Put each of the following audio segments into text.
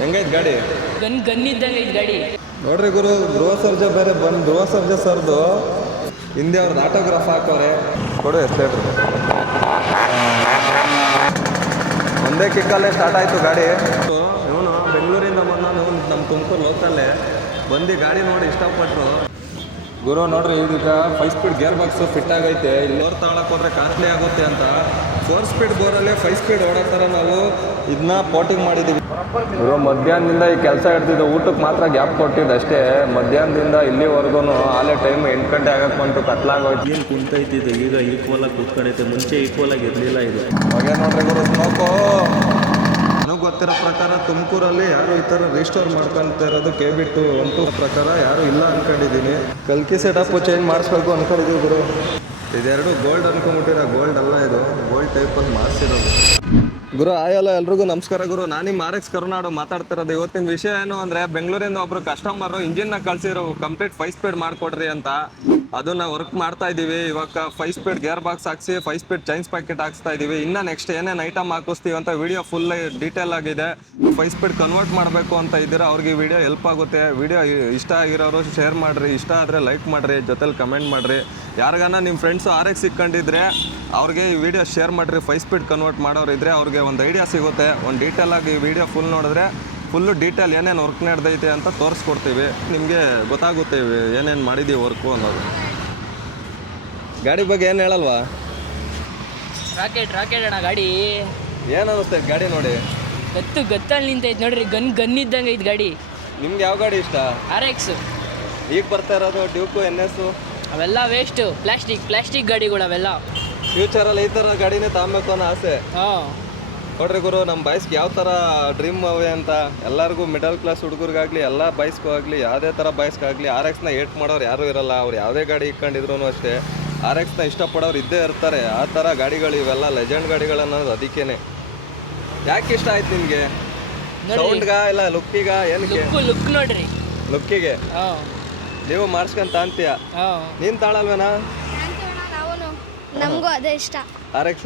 ಹೆಂಗೈತೆ ಗಾಡಿ? ಗನ್ ಇದ್ದಂಗೆ ಐತೆ ಗಾಡಿ. ನೋಡ್ರಿ ಗುರು, ಗೃಹ ಸರ್ಜಾ ಬೇರೆ ಬಂದು ಗೃಹ ಸರ್ಜಾ ಸರ್ದು ಹಿಂದೆ ಅವ್ರದ್ದು ಆಟೋಗ್ರಾಫ್ ಹಾಕೋರೆ. ಕೊಡು ಎಸ್ಲೇಟ್ರು. ಒಂದೇ ಕಿಕ್ಕಲ್ಲೇ ಸ್ಟಾರ್ಟ್ ಆಯಿತು ಗಾಡಿ. ಇವನು ಬೆಂಗಳೂರಿಂದ ಬಂದವನು ನಮ್ಮ ತುಮಕೂರು ಲೋಕಲ್ಲೇ ಬಂದು ಗಾಡಿ ನೋಡಿ ಇಷ್ಟಪಟ್ಟರು. ಗುರು ನೋಡ್ರಿ, ಇದೀಗ 5 ಸ್ಪೀಡ್ ಗೇರ್ ಬಾಕ್ಸು ಫಿಟ್ ಆಗೈತೆ. ಇಲ್ಲೋರ್ ತಗೊಳಕ್ಕೆ ಹೋದ್ರೆ ಕಾಸ್ಟ್ಲಿ ಆಗುತ್ತೆ ಅಂತ 4 ಸ್ಪೀಡ್ ಬೋರಲ್ಲೇ 5 ಸ್ಪೀಡ್ ಓಡೋ ಥರ ನಾವು ಇದನ್ನ ಪೋಟಿಂಗ್ ಮಾಡಿದ್ದೀವಿ. ಗುರು ಮಧ್ಯಾಹ್ನದಿಂದ ಈ ಕೆಲಸ ಇಡ್ತಿದ್ದು, ಊಟಕ್ಕೆ ಮಾತ್ರ ಗ್ಯಾಪ್ ಕೊಟ್ಟಿದ್ದು ಅಷ್ಟೇ. ಮಧ್ಯಾಹ್ನದಿಂದ ಇಲ್ಲಿವರೆಗೂ ಆಲೇ ಟೈಮ್ 8 ಗಂಟೆ ಆಗಕ್ಕೆ ಬಂತು, ಕತ್ಲಾಗೋಯ್ತು. ಏನು ಕುಂತೈತಿದ್ದು ಈಗ ಈಕ್ವಲ್ ಆಗಿ ಕೂತ್ಕೊಂಡೈತೆ. ಮುಂಚೆ ಈಕ್ವಲ್ ಆಗಿ ಇರಲಿಲ್ಲ ಇದು. ಹಾಗೆ ನೋಡ್ರಿ ಗುರು, ಸ್ಮೋಕು. ನನಗೆ ಗೊತ್ತಿರೋ ಪ್ರಕಾರ ತುಮಕೂರಲ್ಲಿ ಯಾರು ಈ ಥರ ರಿಸ್ಟೋರ್ ಮಾಡ್ಕೊಳ್ತಾ ಇರೋದು ಬಿಟ್ಟು ಅಂತೂ ಪ್ರಕಾರ ಯಾರು ಇಲ್ಲ ಅನ್ಕೊಂಡಿದ್ದೀನಿ. ಕಲ್ಕಿ ಸೆಟಪ್ಪು ಚೇಂಜ್ ಮಾಡಿಸ್ಬೇಕು ಅನ್ಕೊಂಡಿದ್ದೀವಿ ಗುರು. ಇದೆರಡು ಗೋಲ್ಡ್ ಅನ್ಕೊಂಬಿಟ್ಟಿರೋ, ಗೋಲ್ಡ್ ಅಲ್ಲ, ಇದು ಗೋಲ್ಡ್ ಟೈಪಲ್ಲಿ ಮಾಡಿಸಿರೋದು. ಗುರು ಆಯಲ್ಲ, ಎಲ್ರಿಗೂ ನಮಸ್ಕಾರ ಗುರು. ನಾನು ನಿಮ್ಮ RX ಕರುನಾಡು ಮಾತಾಡ್ತಿರೋದು. ಇವತ್ತಿನ ವಿಷಯ ಏನು ಅಂದರೆ, ಬೆಂಗಳೂರಿಂದ ಒಬ್ಬರು ಕಸ್ಟಮರು ಇಂಜಿನ್ನ ಕಳಿಸಿರೋ ಕಂಪ್ಲೀಟ್ 5 ಸ್ಪೀಡ್ ಮಾಡಿಕೊಡ್ರಿ ಅಂತ. ಅದನ್ನ ವರ್ಕ್ ಮಾಡ್ತಾ ಇದ್ದೀವಿ. ಇವಾಗ 5 ಸ್ಪೀಡ್ ಗೇರ್ ಬಾಕ್ಸ್ ಹಾಕ್ಸಿ 5 ಸ್ಪೀಡ್ ಚೈನ್ಸ್ ಪ್ಯಾಕೆಟ್ ಹಾಕ್ಸ್ತಾ ಇದ್ದೀವಿ. ಇನ್ನು ನೆಕ್ಸ್ಟ್ ಏನೇನು ಐಟಮ್ ಹಾಕಿಸ್ತೀವಿ ಅಂತ ವಿಡಿಯೋ ಫುಲ್ ಡೀಟೇಲ್ ಆಗಿದೆ. 5 ಸ್ಪೀಡ್ ಕನ್ವರ್ಟ್ ಮಾಡಬೇಕು ಅಂತ ಇದ್ದೀರಾ, ಅವ್ರಿಗೆ ಈ ವಿಡಿಯೋ ಹೆಲ್ಪ್ ಆಗುತ್ತೆ. ವಿಡಿಯೋ ಇಷ್ಟ ಆಗಿರೋರು ಶೇರ್ ಮಾಡಿರಿ, ಇಷ್ಟ ಆದರೆ ಲೈಕ್ ಮಾಡಿರಿ, ಜೊತೆಲಿ ಕಮೆಂಟ್ ಮಾಡಿರಿ. ಯಾರಿಗಾನ ನಿಮ್ಮ ಫ್ರೆಂಡ್ಸು RX ಸಿಕ್ಕೊಂಡಿದ್ರೆ ಅವ್ರಿಗೆ ಈ ವಿಡಿಯೋ ಶೇರ್ ಮಾಡಿರಿ. 5 ಸ್ಪೀಡ್ ಕನ್ವರ್ಟ್ ಮಾಡೋರು ಇದ್ದರೆ ಅವ್ರಿಗೆ ಒಂದು ಐಡಿಯಾ ಸಿಗುತ್ತೆ. ಒಂದು ಡೀಟೇಲಾಗಿ ಈ ವಿಡಿಯೋ ಫುಲ್ ನೋಡಿದ್ರೆ ಫುಲ್ಲು ಡೀಟೇಲ್ ಏನೇನು ವರ್ಕ್ ನಡೆದೈತೆ ಅಂತ ತೋರಿಸ್ಕೊಡ್ತೀವಿ. ನಿಮಗೆ ಗೊತ್ತಾಗುತ್ತೆ ಏನೇನು ಮಾಡಿದ್ದೀವಿ ವರ್ಕು ಅನ್ನೋದು. ಗಾಡಿ ಬಗ್ಗೆ ಏನು ಹೇಳಲ್ವಾ? ರಾಕೆಟ್ ಅಣ್ಣ ಗಾಡಿ. ಏನು ಅನ್ನಿಸ್ತೈತೆ ಗಾಡಿ ನೋಡಿ? ಗತ್ತಲ್ಲಿ ನಿಂತೈತೆ ನೋಡ್ರಿ. ಗನ್ ಇದ್ದಂಗೆ ಐತೆ ಗಾಡಿ. ನಿಮ್ಗೆ ಯಾವ ಗಾಡಿ ಇಷ್ಟ? RX. ಈಗ ಬರ್ತಾ ಇರೋದು ಡ್ಯೂಕು, NS ಅವೆಲ್ಲ ವೇಸ್ಟ್. ಪ್ಲಾಸ್ಟಿಕ್ ಗಾಡಿಗಳು ಅವೆಲ್ಲ. ಫ್ಯೂಚರಲ್ಲಿ ಈ ಥರ ಗಾಡಿನೇ ತಗೊಬೇಕು ಅನ್ನೋ ಆಸೆ. ಹಾಂ ನೋಡ್ರಿ ಗುರು, ನಮ್ಮ ಬಾಯ್ಸ್ಗೆ ಯಾವ ಥರ ಡ್ರೀಮ್ ಅವೆ ಅಂತ. ಎಲ್ಲರಿಗೂ ಮಿಡಲ್ ಕ್ಲಾಸ್ ಹುಡುಗರಿಗಾಗಲಿ, ಎಲ್ಲ ಬಾಯ್ಸ್ಗೂ ಆಗಲಿ, ಯಾವುದೇ ಥರ ಬಾಯ್ಸ್ಗಾಗಲಿ RX-ನ ಏಟ್ ಮಾಡೋರು ಯಾರೂ ಇರಲ್ಲ. ಅವ್ರು ಯಾವುದೇ ಗಾಡಿ ಇಟ್ಕೊಂಡಿದ್ರು ಅಷ್ಟೇ RX-ನ ಇಷ್ಟಪಡೋರು ಇದ್ದೇ ಇರ್ತಾರೆ. ಆ ಥರ ಗಾಡಿಗಳು ಇವೆಲ್ಲ ಲೆಜೆಂಡ್ ಗಾಡಿಗಳು ಅನ್ನೋದು ಅದಕ್ಕೇನೆ. ಯಾಕೆ ಇಷ್ಟ ಆಯ್ತು ನಿಮಗೆ? ಸೌಂಡ್ಗ ಇಲ್ಲ ಲುಕ್ಕಿಗ? ಏನಕ್ಕೆ? ಲುಕ್ ನೋಡ್ರಿ. ಲುಕ್ಕಿಗೆ ನೀವು ಮಾಡಿಸ್ಕೊಂತ ಅಂತೀಯ. ನೀನು ತಾಳಲ್ವೇನಾ? ನಮಗೂ ಅದೇ ಇಷ್ಟ. RX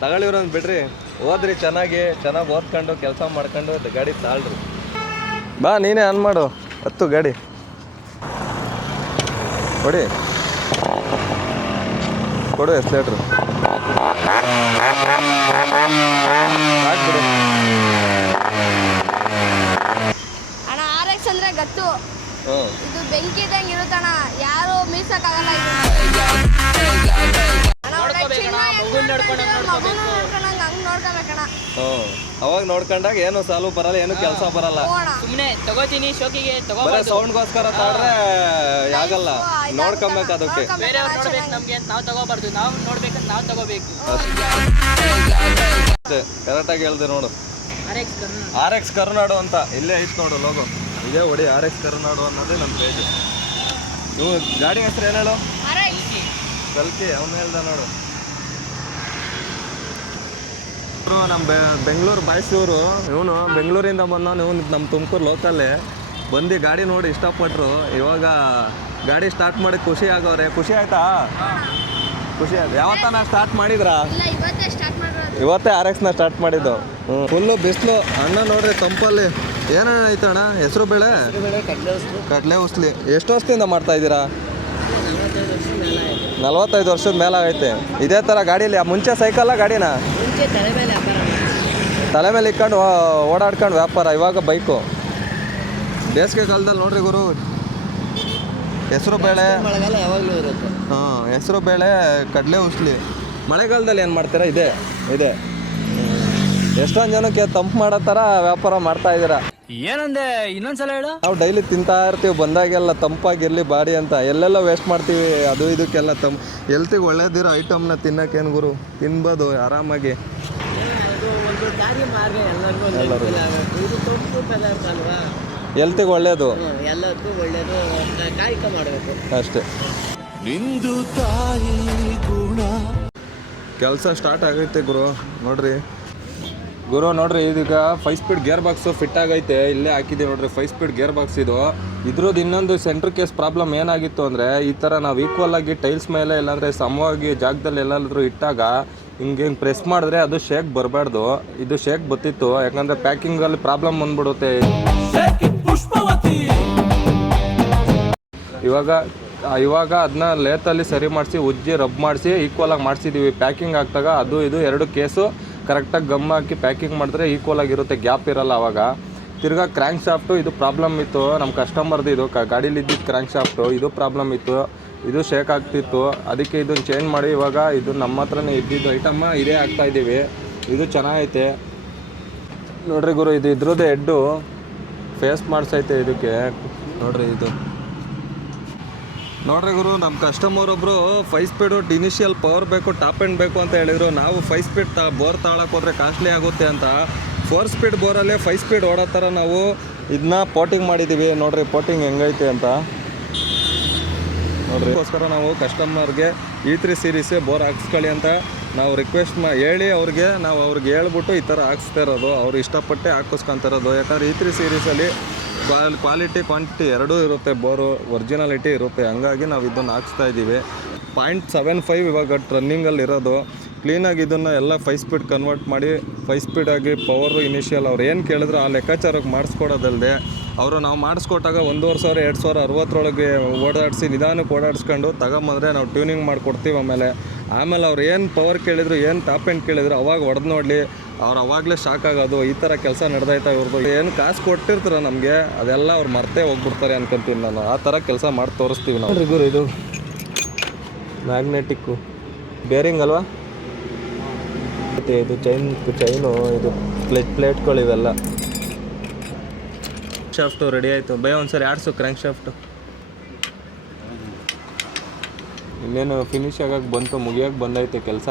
ತಗೊಳ್ಳಿವ್ರೊಂದು ಬಿಡ್ರಿ, ಓದ್ರಿ ಚೆನ್ನಾಗಿ ಓದ್ಕೊಂಡು ಕೆಲಸ ಮಾಡ್ಕೊಂಡು ಗಾಡಿ ತಾಳ್ರಿ. ಬಾ ನೀನೇ ಆನ್ ಮಾಡು, ಹತ್ತು ಗಾಡಿ ಕೊಡಿ, ಕೊಡು ಎಸ್ಲೇಟ್ರು ಹಾಕ್ಬಿಡು. ಅಣ್ಣ RX ಅಂದ್ರೆ ಗತ್ತು. ಇದು ಬೆಂಕಿ ಇದ್ದಂಗೆ ಇರುತ್ತಣ್ಣ, ಯಾರು ಮೀಸಕ್ಕಾಗಲ್ಲ. ಅವಾಗ ನೋಡ್ಕೊಂಡಾಗ ಏನು ಸಾಲು ಬರಲ್ಲ, ಏನು ಕೆಲಸ ಬರಲ್ಲ. ಸುಮ್ಮನೆ ತಗೋತೀನಿ ಶೋಕಿಗೆ ಬರೀ ಸೌಂಡ್ಗೋಸ್ಕರ ತಾಡ್ರೆ ಆಗಲ್ಲ. ನೋಡ್ಕೊಬೇಕು ಅದಕ್ಕೆ. ಬೇರೆಯವ್ರು ನೋಡ್ಬೇಕು ನಮ್ಗೆ ಅಂತ ನಾವು ತಗೋಬಾರ್ದು. ನಾವು ನೋಡ್ಬೇಕಂತ ನಾವು ತಗೋಬೇಕು. ಕರೆಕ್ಟಾಗಿ ಹೇಳ್ದೆ ನೋಡು. RX ಕರುನಾಡು ಅಂತ ಇಲ್ಲೇ ಐತ್ ನೋಡು ಲೋಗೋ. ಇದೇ ಹೊಡಿ, RX ಕರುನಾಡು ಅನ್ನೋದೇ ನಮ್ಮ ಪೇಜ್. ನೀವು ಗಾಡಿ ಹೆಸರು ಏನು ಹೇಳು? ಕಲ್ಕಿ. ಅವನು ಹೇಳ್ದ ನೋಡು. ನಮ್ಮ ಬೆಂಗಳೂರು ಬಾಯ್ಸೂರು. ಇವನು ಬೆಂಗಳೂರಿಂದ ಬಂದವನು. ಇವನು ನಮ್ಮ ತುಮಕೂರು ಲೋಕಲ್ಲೇ ಬಂದು ಗಾಡಿ ನೋಡಿ ಇಷ್ಟಪಟ್ಟರು. ಇವಾಗ ಗಾಡಿ ಸ್ಟಾರ್ಟ್ ಮಾಡಿ ಖುಷಿ ಆಗೋರೆ. ಖುಷಿ ಆಯ್ತಾ? ಖುಷಿ ಆಯ್ತು. ಯಾವತ್ತನ ಸ್ಟಾರ್ಟ್ ಮಾಡಿದ್ರಾ? ಇವತ್ತೇ RX-ನ ಸ್ಟಾರ್ಟ್ ಮಾಡಿದ್ದು. ಫುಲ್ಲು ಬಿಸಿಲು. ಅಣ್ಣ ನೋಡ್ರಿ ತಂಪಲ್ಲಿ ಏನೇನು ಐತಣ್ಣ? ಹೆಸರು ಬೇಳೆ, ಕಡಲೆ ಉಸ್ಲಿ. ಎಷ್ಟು ವರ್ಷದಿಂದ ಮಾಡ್ತಾ ಇದ್ದೀರಾ? 45 ವರ್ಷದ ಮೇಲೆ ಆಗೈತೆ. ಇದೇ ಥರ ಗಾಡೀಲಿ ಮುಂಚೆ ಸೈಕಲ್ಲ ಗಾಡಿನ ತಲೆ ಮೇಲೆ ಇಕ್ಕೊಂಡು ಓಡಾಡ್ಕೊಂಡು ವ್ಯಾಪಾರ. ಇವಾಗ ಬೈಕು. ಬೇಸಿಗೆ ಕಾಲದಲ್ಲಿ ನೋಡ್ರಿ ಗುರು, ಹೆಸರು ಬೇಳೆ, ಹೆಸರು ಬೇಳೆ, ಕಡಲೆ ಉಸ್ಲಿ. ಮಳೆಗಾಲದಲ್ಲಿ ಏನು ಮಾಡ್ತೀರಾ? ಇದೆ ಎಷ್ಟೊಂದು ಜನಕ್ಕೆ ತಂಪು ಮಾಡೋ ಥರ ವ್ಯಾಪಾರ ಮಾಡ್ತಾ ಇದ್ದೀರಾ. ಏನಂದೆ ಇನ್ನೊಂದ್ಸಲ ಹೇಳು. ನಾವು ಡೈಲಿ ತಿಂತಾ ಇರ್ತೀವಿ, ಬಂದಾಗೆಲ್ಲ ತಂಪಾಗಿರಲಿ ಬಾಡಿ ಅಂತ. ಎಲ್ಲೆಲ್ಲ ವೇಸ್ಟ್ ಮಾಡ್ತೀವಿ ಅದು ಇದಕ್ಕೆಲ್ಲ. ಹೆಲ್ತಿಗೆ ಒಳ್ಳೇದಿರೋ ಐಟಮ್ನ ತಿನ್ನೋಕ್ಕೇನು ಗುರು, ತಿನ್ಬೋದು ಆರಾಮಾಗಿ. ಹೆಲ್ತಿಗೆ ಒಳ್ಳೇದು, ಎಲ್ಲದಕ್ಕೂ ಒಳ್ಳೇದು. ಕಾಯಕ ಮಾಡಬೇಕು ಅಷ್ಟೇ. ನಿಂದು ತಾಯಿ ಗುಣ. ಕೆಲಸ ಸ್ಟಾರ್ಟ್ ಆಗೈತೆ ಗುರು. ನೋಡ್ರಿ ಇದೀಗ 5 ಸ್ಪೀಡ್ ಗೇರ್ ಬಾಕ್ಸು ಫಿಟ್ ಆಗೈತೆ. ಇಲ್ಲೇ ಹಾಕಿದ್ದೀವಿ ನೋಡ್ರಿ 5 ಸ್ಪೀಡ್ ಗೇರ್ ಬಾಕ್ಸ್ ಇದು. ಇದ್ರದ್ದು ಇನ್ನೊಂದು ಸೆಂಟ್ರ್ ಕೇಸ್ ಪ್ರಾಬ್ಲಮ್ ಏನಾಗಿತ್ತು ಅಂದರೆ, ಈ ಥರ ನಾವು ಈಕ್ವಲ್ ಆಗಿ ಟೈಲ್ಸ್ ಮೇಲೆ ಇಲ್ಲಾಂದರೆ ಸಮವಾಗಿ ಜಾಗದಲ್ಲಿ ಎಲ್ಲಾದ್ರೂ ಇಟ್ಟಾಗ ಹಿಂಗೆ ಪ್ರೆಸ್ ಮಾಡಿದ್ರೆ ಅದು ಶೇಕ್ ಬರಬಾರ್ದು. ಇದು ಶೇಕ್ ಬತ್ತಿತ್ತು, ಯಾಕಂದರೆ ಪ್ಯಾಕಿಂಗಲ್ಲಿ ಪ್ರಾಬ್ಲಮ್ ಬಂದ್ಬಿಡುತ್ತೆ. ಇವಾಗ ಅದನ್ನ ಲೇತಲ್ಲಿ ಸರಿ ಮಾಡಿಸಿ ಉಜ್ಜಿ ರಬ್ ಮಾಡಿಸಿ ಈಕ್ವಲಾಗಿ ಮಾಡಿಸಿದ್ದೀವಿ. ಪ್ಯಾಕಿಂಗ್ ಹಾಕ್ದಾಗ ಅದು ಇದು 2 ಕೇಸು ಕರೆಕ್ಟಾಗಿ ಗಮ್ ಹಾಕಿ ಪ್ಯಾಕಿಂಗ್ ಮಾಡಿದ್ರೆ ಈಕ್ವಲ್ ಆಗಿರುತ್ತೆ, ಗ್ಯಾಪ್ ಇರಲ್ಲ ಅವಾಗ. ತಿರ್ಗಾ ಕ್ರ್ಯಾಂಕ್ ಶಾಫ್ಟು ಇದು ಪ್ರಾಬ್ಲಮ್ ಇತ್ತು ನಮ್ಮ ಕಸ್ಟಮರ್ದು. ಇದು ಗಾಡೀಲಿ ಇದ್ದಿದ್ದು ಕ್ರ್ಯಾಂಕ್ ಶಾಫ್ಟು ಇದು ಪ್ರಾಬ್ಲಮ್ ಇತ್ತು, ಇದು ಶೇಕ್ ಆಗ್ತಿತ್ತು. ಅದಕ್ಕೆ ಇದನ್ನು ಚೇಂಜ್ ಮಾಡಿ ಇವಾಗ ಇದು ನಮ್ಮ ಹತ್ರನೇ ಇದ್ದಿದ್ದು ಐಟಮ್ಮ ಇದೇ ಹಾಕ್ತಾಯಿದ್ದೀವಿ. ಇದು ಚೆನ್ನಾಗೈತೆ ನೋಡ್ರಿ ಗುರು. ಇದು ಇದ್ರದ್ದು ಹೆಡ್ಡು ಫೇಸ್ ಮಾಡಿಸೈತೆ ಇದಕ್ಕೆ ನೋಡ್ರಿ. ಇದು ನೋಡ್ರಿ ಗುರು, ನಮ್ಮ ಕಸ್ಟಮರ್ ಒಬ್ಬರು 5 ಸ್ಪೀಡು ಇನಿಷಿಯಲ್ ಪವರ್ ಬೇಕು, ಟಾಪ್ ಎಂಡ್ ಬೇಕು ಅಂತ ಹೇಳಿದರು. ನಾವು 5 ಸ್ಪೀಡ್ ಬೋರ್ ತಗೊಳಕ್ಕೆ ಹೋದರೆ ಕಾಸ್ಟ್ಲಿ ಆಗುತ್ತೆ ಅಂತ 4 ಸ್ಪೀಡ್ ಬೋರಲ್ಲೇ 5 ಸ್ಪೀಡ್ ಓಡೋ ಥರ ನಾವು ಇದನ್ನ ಪೋಟಿಂಗ್ ಮಾಡಿದ್ದೀವಿ. ನೋಡ್ರಿ ಪೋಟಿಂಗ್ ಹೆಂಗೈತೆ ಅಂತ ನೋಡ್ರಿ. ಅದಕ್ಕೋಸ್ಕರ ನಾವು ಕಸ್ಟಮರ್ಗೆ E3 ಸೀರೀಸೇ ಬೋರ್ ಹಾಕ್ಸ್ಕೊಳ್ಳಿ ಅಂತ ನಾವು ರಿಕ್ವೆಸ್ಟ್ ಹೇಳಿ ಅವ್ರಿಗೆ ಹೇಳ್ಬಿಟ್ಟು ಈ ಥರ ಹಾಕ್ಸ್ತಾ ಇರೋದು. ಅವ್ರು ಇಷ್ಟಪಟ್ಟೆ ಹಾಕಿಸ್ಕೊಂತಿರೋದು. ಯಾಕಂದರೆ E3 ಸೀರೀಸಲ್ಲಿ ಕ್ವಾಲಿಟಿ ಕ್ವಾಂಟಿಟಿ ಎರಡೂ ಇರುತ್ತೆ, ಬೋರು ಒರಿಜಿನಾಲಿಟಿ ಇರುತ್ತೆ. ಹಂಗಾಗಿ ನಾವು ಇದನ್ನು ಹಾಕ್ಸ್ತಾ ಇದ್ದೀವಿ. 0.75 ಇವಾಗ ರನ್ನಿಂಗಲ್ಲಿ ಇರೋದು. ಕ್ಲೀನಾಗಿ ಇದನ್ನು ಎಲ್ಲ 5 ಸ್ಪೀಡ್ ಕನ್ವರ್ಟ್ ಮಾಡಿ 5 ಸ್ಪೀಡಾಗಿ ಪವರು ಇನಿಷಿಯಲ್ ಅವ್ರು ಏನು ಕೇಳಿದ್ರು ಆ ಲೆಕ್ಕಾಚಾರಕ್ಕೆ ಮಾಡಿಸ್ಕೊಡೋದಲ್ಲದೆ ನಾವು ಮಾಡಿಸ್ಕೊಟ್ಟಾಗ 1,500 2,000 60ರೊಳಗೆ ಓಡಾಡಿಸಿ ನಿಧಾನಕ್ಕೆ ಓಡಾಡಿಸ್ಕೊಂಡು ತಗೊಂಬಂದರೆ ನಾವು ಟ್ಯೂನಿಂಗ್ ಮಾಡಿಕೊಡ್ತೀವಿ. ಆಮೇಲೆ ಅವ್ರು ಏನು ಪವರ್ ಕೇಳಿದ್ರು, ಏನು ಟಾಪ್ ಎಂಡ್ ಕೇಳಿದ್ರು ಅವಾಗ ಹೊಡೆದು ನೋಡಲಿ, ಅವ್ರು ಅವಾಗಲೇ ಶಾಕ್ ಆಗೋದು. ಈ ಥರ ಕೆಲಸ ನಡೆದೈತೆ ಇವ್ರದ್ದು. ಏನು ಕಾಸು ಕೊಟ್ಟಿರ್ತಾರೆ ನಮಗೆ ಅದೆಲ್ಲ ಅವ್ರು ಮರ್ತೇ ಹೋಗ್ಬಿಡ್ತಾರೆ ಅನ್ಕೊಂತೀನಿ ನಾನು. ಆ ಥರ ಕೆಲಸ ಮಾಡಿ ತೋರಿಸ್ತೀವಿ ನಾವು. ಗುರು ಇದು ಮ್ಯಾಗ್ನೆಟಿಕ್ಕು ಬೇರಿಂಗ್ ಅಲ್ವಾ, ಮತ್ತು ಇದು ಚೈನು ಇದು ಪ್ಲೇಟ್ಗಳು ಇವೆಲ್ಲ. ಶಾಫ್ಟು ರೆಡಿ ಆಯಿತು. ಒಂದ್ಸರಿ ಆಡಿಸು ಕ್ರ್ಯಾಂಕ್ ಶಾಫ್ಟು. ಇನ್ನೇನು ಫಿನಿಶ್ ಆಗಕ್ಕೆ ಬಂತು, ಮುಗಿಯೋಕ್ಕೆ ಬಂದೈತೆ ಕೆಲಸ.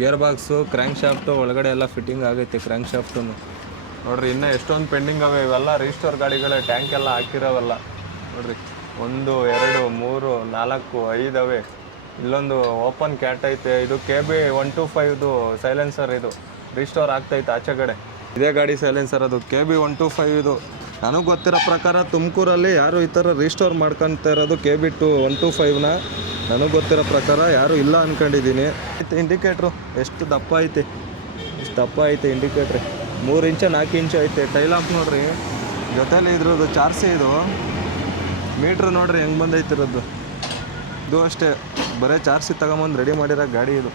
ಗೇರ್ ಬಾಕ್ಸು ಕ್ರ್ಯಾಂಕ್ ಶಾಫ್ಟು ಒಳಗಡೆ ಎಲ್ಲ ಫಿಟ್ಟಿಂಗ್ ಆಗೈತೆ. ಕ್ರ್ಯಾಂಕ್ ಶಾಫ್ಟು ನೋಡಿರಿ ಇನ್ನೂ ಎಷ್ಟೊಂದು ಪೆಂಡಿಂಗ್ ಅವೆ. ಇವೆಲ್ಲ ರಿಜಿಸ್ಟರ್ ಗಾಡಿಗಳೇ, ಟ್ಯಾಂಕ್ ಎಲ್ಲ ಹಾಕಿರೋವಲ್ಲ ನೋಡಿರಿ. 1 2 3 4 5 ಅವೆ. ಇಲ್ಲೊಂದು ಓಪನ್ ಕ್ಯಾಟ್ ಐತೆ. ಇದು KB 125 ಸೈಲೆನ್ಸರ್. ಇದು ರಿಜಿಸ್ಟೋರ್ ಆಗ್ತೈತೆ ಆಚೆ ಕಡೆ. ಇದೇ ಗಾಡಿ ಸೈಲೆನ್ಸರ್ ಅದು KB 125 ಇದು. ನನಗೆ ಗೊತ್ತಿರೋ ಪ್ರಕಾರ ತುಮಕೂರಲ್ಲಿ ಯಾರು ಈ ಥರ ರಿಜಿಸ್ಟೋರ್ ಮಾಡ್ಕೊತಾ ಇರೋದು KB 125ನ ನನಗೆ ಗೊತ್ತಿರೋ ಪ್ರಕಾರ ಯಾರೂ ಇಲ್ಲ ಅಂದ್ಕೊಂಡಿದ್ದೀನಿ. ಇಂಡಿಕೇಟ್ರು ಎಷ್ಟು ದಪ್ಪ ಐತೆ, ಇಷ್ಟು ದಪ್ಪ ಐತೆ ಇಂಡಿಕೇಟ್ರಿ. 3 ಇಂಚು 4 ಇಂಚು ಐತೆ. ಟೈಲ್ ಆಫ್ ನೋಡಿರಿ, ಜೊತೆಲಿ ಇದ್ರದ್ದು ಚಾರ್ಸಿ. ಇದು ಮೀಟ್ರ್ ನೋಡಿರಿ ಹೆಂಗೆ ಬಂದೈತಿರೋದು. ಇದು ಅಷ್ಟೇ ಬರೀ ಚಾರ್ಸಿ ತಗೊಂಬಂದು ರೆಡಿ ಮಾಡಿರೋ ಗಾಡಿ ಇದು.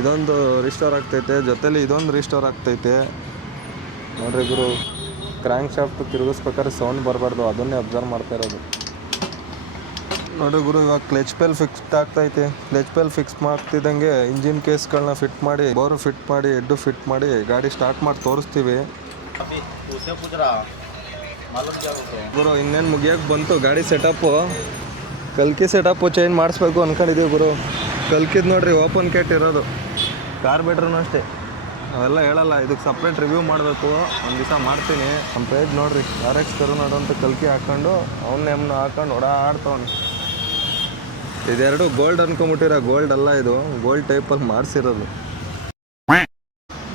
ಇದೊಂದು ರಿಸ್ಟೋರ್ ಆಗ್ತೈತೆ, ಜೊತೆಲಿ ಇದೊಂದು ರಿಸ್ಟೋರ್ ಆಗ್ತೈತೆ ನೋಡ್ರಿ ಗುರು. ಕ್ರ್ಯಾಂಕ್ ಶಾಫ್ಟ್ ತಿರುಗಿಸ್ಬೇಕಾದ್ರೆ ಸೌಂಡ್ ಬರಬಾರ್ದು, ಅದನ್ನೇ ಅಬ್ಸರ್ವ್ ಮಾಡ್ತಾ ಇರೋದು ನೋಡ್ರಿ ಗುರು. ಇವಾಗ ಕ್ಲಚ್ ಪೆಲ್ ಫಿಕ್ಸ್ ಆಗ್ತೈತೆ. ಕ್ಲಚ್ ಪೆಲ್ ಫಿಕ್ಸ್ ಮಾಡ್ತಿದ್ದಂಗೆ ಇಂಜಿನ್ ಕೇಸ್ಗಳನ್ನ ಫಿಟ್ ಮಾಡಿ, ಬೋರು ಫಿಟ್ ಮಾಡಿ, ಹೆಡ್ಡು ಫಿಟ್ ಮಾಡಿ ಗಾಡಿ ಸ್ಟಾರ್ಟ್ ಮಾಡಿ ತೋರಿಸ್ತೀವಿ ಗುರು. ಇನ್ನೇನು ಮುಗಿಯೋಕ್ಕೆ ಬಂತು ಗಾಡಿ ಸೆಟಪ್ಪು. ಕಲ್ಕಿ ಸೆಟಪ್ಪು ಚೇಂಜ್ ಮಾಡಿಸ್ಬೇಕು ಅಂದ್ಕೊಂಡಿದ್ದೀವಿ ಗುರು. ಕಲ್ಕಿದ್ದು ನೋಡ್ರಿ ಓಪನ್ ಕ್ಯಾಟ್ ಇರೋದು. ಕಾರ್ಬೇಟ್ರೂ ಅಷ್ಟೇ, ಅವೆಲ್ಲ ಹೇಳಲ್ಲ. ಇದಕ್ಕೆ ಸಪ್ರೇಟ್ ರಿವ್ಯೂ ಮಾಡಬೇಕು, ಒಂದು ದಿವಸ ಮಾಡ್ತೀನಿ. ನಮ್ಮ ಪೇಜ್ ನೋಡಿರಿ RX ಕರುನಾಡು ಅಂತ ಕಲ್ಕಿ ಹಾಕ್ಕೊಂಡು ಅವನ್ನ ಹಾಕೊಂಡು ಓಡಾಡ್ತವನು. ಇದೆರಡು ಗೋಲ್ಡ್ ಅನ್ಕೊಂಬಿಟ್ಟಿರೋ, ಗೋಲ್ಡ್ ಅಲ್ಲ ಇದು, ಗೋಲ್ಡ್ ಟೈಪಲ್ಲಿ ಮಾಡಿಸಿರೋದು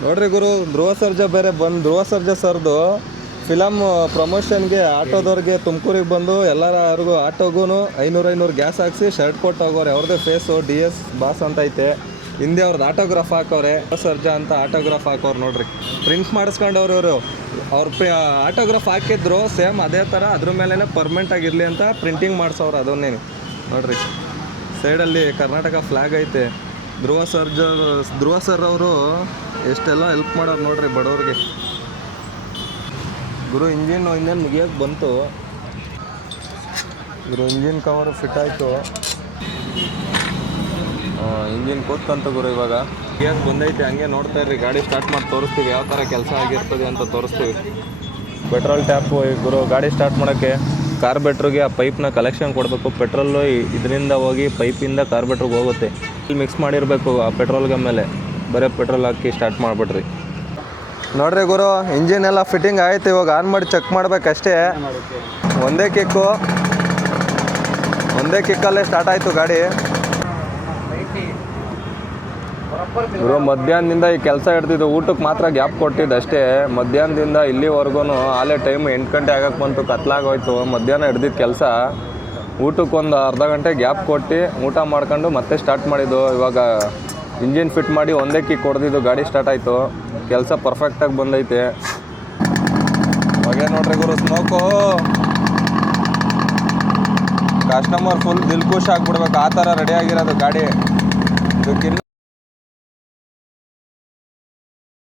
ನೋಡ್ರಿ ಗುರು. ಧ್ರುವ ಸರ್ಜಾ ಬೇರೆ ಧ್ರುವ ಸರ್ಜಾ ಸರ್ದು ಫಿಲಮ್ ಪ್ರಮೋಷನ್ಗೆ ಆಟೋದವ್ರಿಗೆ ತುಮಕೂರಿಗೆ ಬಂದು ಎಲ್ಲರಿಗೂ ಆಟೋಗೂ 500 ಗ್ಯಾಸ್ ಹಾಕ್ಸಿ ಶರ್ಟ್ ಕೊಟ್ಟು ಹೋಗೋರೆ. ಅವ್ರದ್ದೇ ಫೇಸು DS ಬಾಸ್ ಅಂತ ಐತೆ. ಹಿಂದೆ ಅವ್ರದ್ದು ಆಟೋಗ್ರಾಫ್ ಹಾಕೋರೆ, ಸರ್ಜಾ ಅಂತ ಆಟೋಗ್ರಾಫ್ ಹಾಕೋರು ನೋಡ್ರಿ. ಪ್ರಿಂಟ್ ಮಾಡಿಸ್ಕೊಂಡವ್ರು ಅವ್ರು ಆಟೋಗ್ರಾಫ್ ಹಾಕಿದ್ರು ಸೇಮ್ ಅದೇ ಥರ ಅದ್ರ ಮೇಲೇ ಪರ್ಮನೆಂಟ್ ಆಗಿರಲಿ ಅಂತ ಪ್ರಿಂಟಿಂಗ್ ಮಾಡಿಸೋರು. ಅದನ್ನೇನು ನೋಡ್ರಿ, ಸೈಡಲ್ಲಿ ಕರ್ನಾಟಕ ಫ್ಲ್ಯಾಗ್ ಐತೆ. ಧ್ರುವ ಸರ್ ಅವರು ಎಷ್ಟೆಲ್ಲ ಹೆಲ್ಪ್ ಮಾಡೋರು ನೋಡ್ರಿ ಬಡವ್ರಿಗೆ ಗುರು. ಇನ್ನೇನು ಮುಗಿಯೋಕ್ಕೆ ಬಂತು ಗುರು. ಇಂಜಿನ್ ಕವರು ಫಿಟ್ ಆಯಿತು, ಇಂಜಿನ್ ಕೂತ್ಕಂತ ಗುರು. ಇವಾಗ ಮುಗಿಯೋಕ್ಕೆ ಬಂದೈತೆ. ಹಂಗೆ ನೋಡ್ತಾ ಇರ್ರಿ, ಗಾಡಿ ಸ್ಟಾರ್ಟ್ ಮಾಡಿ ತೋರಿಸ್ತೀವಿ ಯಾವ ಥರ ಕೆಲಸ ಆಗಿರ್ತದೆ ಅಂತ ತೋರಿಸ್ತೀವಿ. ಪೆಟ್ರೋಲ್ ಟ್ಯಾಪು ಗುರು. ಗಾಡಿ ಸ್ಟಾರ್ಟ್ ಮಾಡೋಕ್ಕೆ ಕಾರ್ಬೇಟ್ರಿಗೆ ಆ ಪೈಪ್ನ ಕಲೆಕ್ಷನ್ ಕೊಡಬೇಕು. ಪೆಟ್ರೋಲು ಇದರಿಂದ ಹೋಗಿ ಪೈಪಿಂದ ಕಾರ್ಬೇಟ್ರಿಗೆ ಹೋಗುತ್ತೆ. ಇಲ್ಲಿ ಮಿಕ್ಸ್ ಮಾಡಿರಬೇಕು ಆ ಪೆಟ್ರೋಲ್ಗೆ. ಮೇಲೆ ಬರೀ ಪೆಟ್ರೋಲ್ ಹಾಕಿ ಸ್ಟಾರ್ಟ್ ಮಾಡಿಬಿಟ್ರಿ ನೋಡ್ರಿ ಗುರು. ಇಂಜಿನ್ ಎಲ್ಲ ಫಿಟ್ಟಿಂಗ್ ಆಯಿತು. ಇವಾಗ ಆನ್ ಮಾಡಿ ಚೆಕ್ ಮಾಡ್ಬೇಕಷ್ಟೇ. ಒಂದೇ ಕಿಕ್ಕಲ್ಲೇ ಸ್ಟಾರ್ಟ್ ಆಯಿತು ಗಾಡಿ ಗುರು. ಮಧ್ಯಾಹ್ನದಿಂದ ಈ ಕೆಲಸ ಹಿಡ್ತಿದ್ದು, ಊಟಕ್ಕೆ ಮಾತ್ರ ಗ್ಯಾಪ್ ಕೊಟ್ಟಿದ್ದು ಅಷ್ಟೇ. ಮಧ್ಯಾಹ್ನದಿಂದ ಇಲ್ಲಿವರೆಗೂ ಆಲೇ ಟೈಮ್ 8 ಗಂಟೆ ಆಗಕ್ಕೆ ಬಂತು, ಕತ್ಲಾಗೋಯ್ತು. ಮಧ್ಯಾಹ್ನ ಹಿಡ್ದಿದ್ದು ಕೆಲಸ. ಊಟಕ್ಕೆ ಒಂದು ಅರ್ಧ ಗಂಟೆ ಗ್ಯಾಪ್ ಕೊಟ್ಟು ಊಟ ಮಾಡ್ಕೊಂಡು ಮತ್ತೆ ಸ್ಟಾರ್ಟ್ ಮಾಡಿದ್ದು. ಇವಾಗ ಇಂಜಿನ್ ಫಿಟ್ ಮಾಡಿ ಒಂದೇ ಕಿಕ್ ಹೊಡೆದಿದ್ದು ಗಾಡಿ ಸ್ಟಾರ್ಟ್ ಆಯಿತು. ಕೆಲಸ ಪರ್ಫೆಕ್ಟಾಗಿ ಬಂದೈತೆ. ಹೊಗೆ ನೋಡ್ರಿ ಗುರು, smoke. Customer full Dil Khush ಆಗ್ಬಿಡ್ಬೇಕು, ಆ ಥರ ರೆಡಿ ಆಗಿರೋದು ಗಾಡಿ. ಇದಕ್ಕಿನ್ನ